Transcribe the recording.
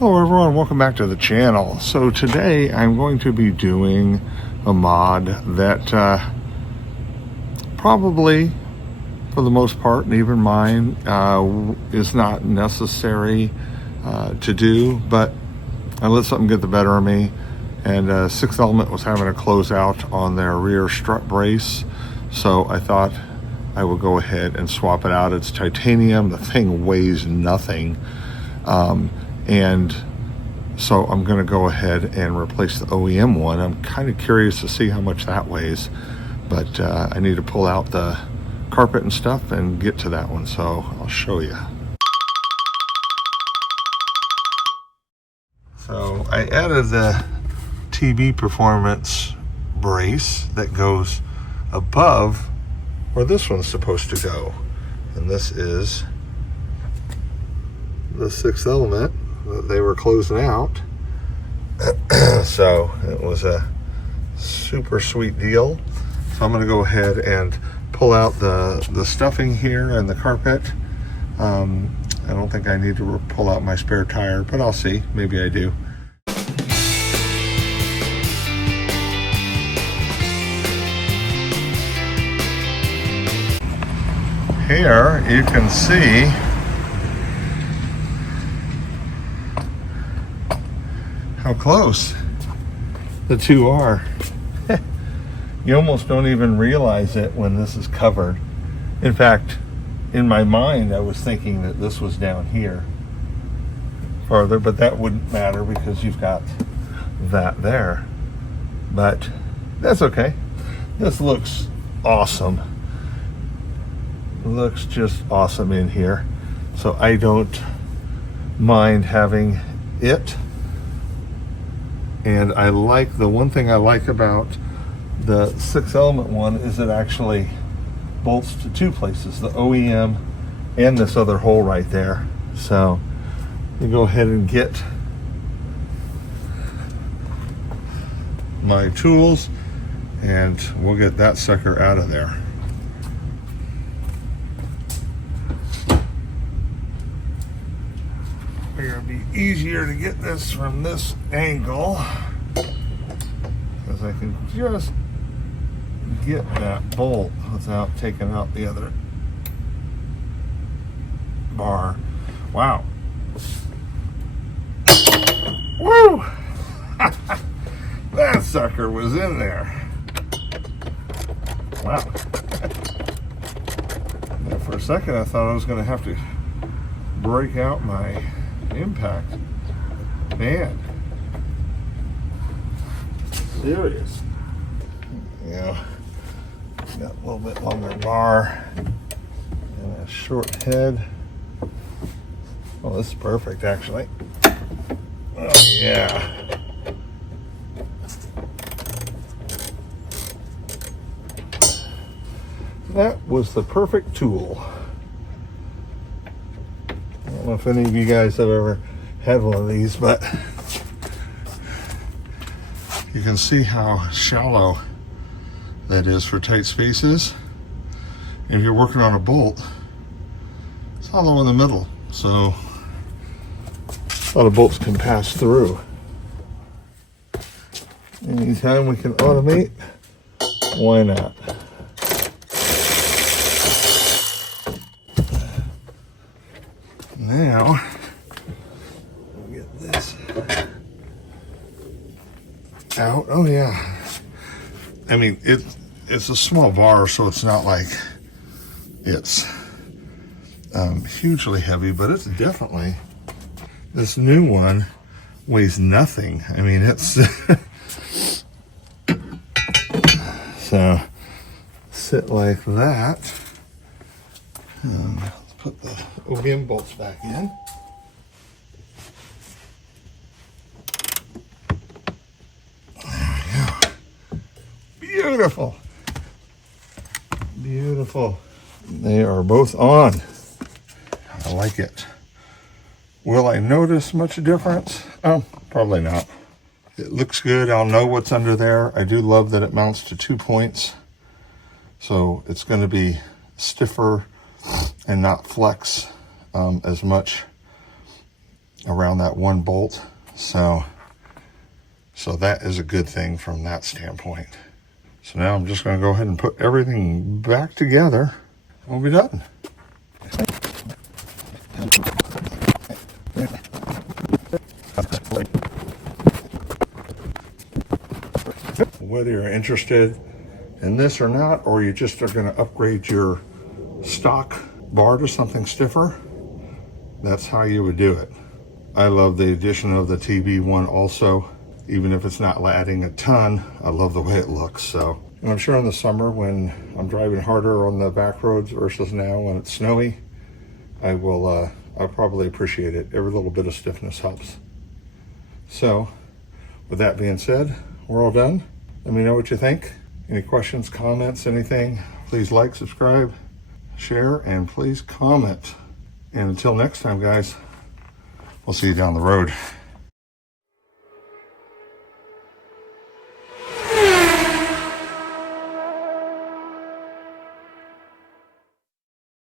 Hello everyone, welcome back to the channel. So today I'm going to be doing a mod that probably for the most part, and even mine, is not necessary to do, but I let something get the better of me, and SXTH Element was having a closeout on their rear strut brace, so I thought I would go ahead and swap it out. It's titanium, the thing weighs nothing. And so I'm going to go ahead and replace the OEM one. I'm kind of curious to see how much that weighs, but I need to pull out the carpet and stuff and get to that one, so I'll show you. So I added the TB Performance brace that goes above where this one's supposed to go, and this is the SXTH Element that they were closing out. So it was a super sweet deal. So I'm going to go ahead and pull out the stuffing here and the carpet. I don't think I need to pull out my spare tire, but I'll see. Maybe I do. Here you can see how close the two are. You almost don't even realize it when this is covered. In fact, in my mind, I was thinking that this was down here farther, but that wouldn't matter because you've got that there. But that's okay. This looks awesome. It looks just awesome in here. So I don't mind having it. And I like, the one thing I like about the SXTH Element one is it actually bolts to two places, the OEM and this other hole right there. So you go ahead and get my tools and we'll get that sucker out of there. It'll be easier to get this from this angle because I can just get that bolt without taking out the other bar. Wow. Woo! That sucker was in there. Wow. And for a second I thought I was going to have to break out my impact. Man. Serious. Yeah. Got a little bit longer bar and a short head. Oh, this is perfect actually. Oh yeah. That was the perfect tool. I don't know if any of you guys have ever had one of these, but you can see how shallow that is for tight spaces. And if you're working on a bolt, it's hollow in the middle, so a lot of bolts can pass through. Anytime we can automate, why not? Now, we'll get this out. Oh yeah. I mean, it's a small bar, so it's not like it's hugely heavy, but it's definitely, this new one weighs nothing. I mean, it's so sit like that. Let's put the OEM bolts back in. There we go. Beautiful. Beautiful. They are both on. I like it. Will I notice much difference? Oh, probably not. It looks good. I'll know what's under there. I do love that it mounts to 2 points. So it's going to be stiffer and not flex as much around that one bolt. So that is a good thing from that standpoint. So now I'm just going to go ahead and put everything back together and we'll be done. Whether you're interested in this or not, or you just are going to upgrade your stock bar to something stiffer, that's how you would do it. I love the addition of the TB one also. Even if it's not adding a ton, I love the way it looks. So, and I'm sure in the summer when I'm driving harder on the back roads versus now when it's snowy, I'll probably appreciate it. Every little bit of stiffness helps. So with that being said, we're all done. Let me know what you think. Any questions, comments, anything, please like, subscribe, share, and please comment. And until next time, guys, we'll see you down the road.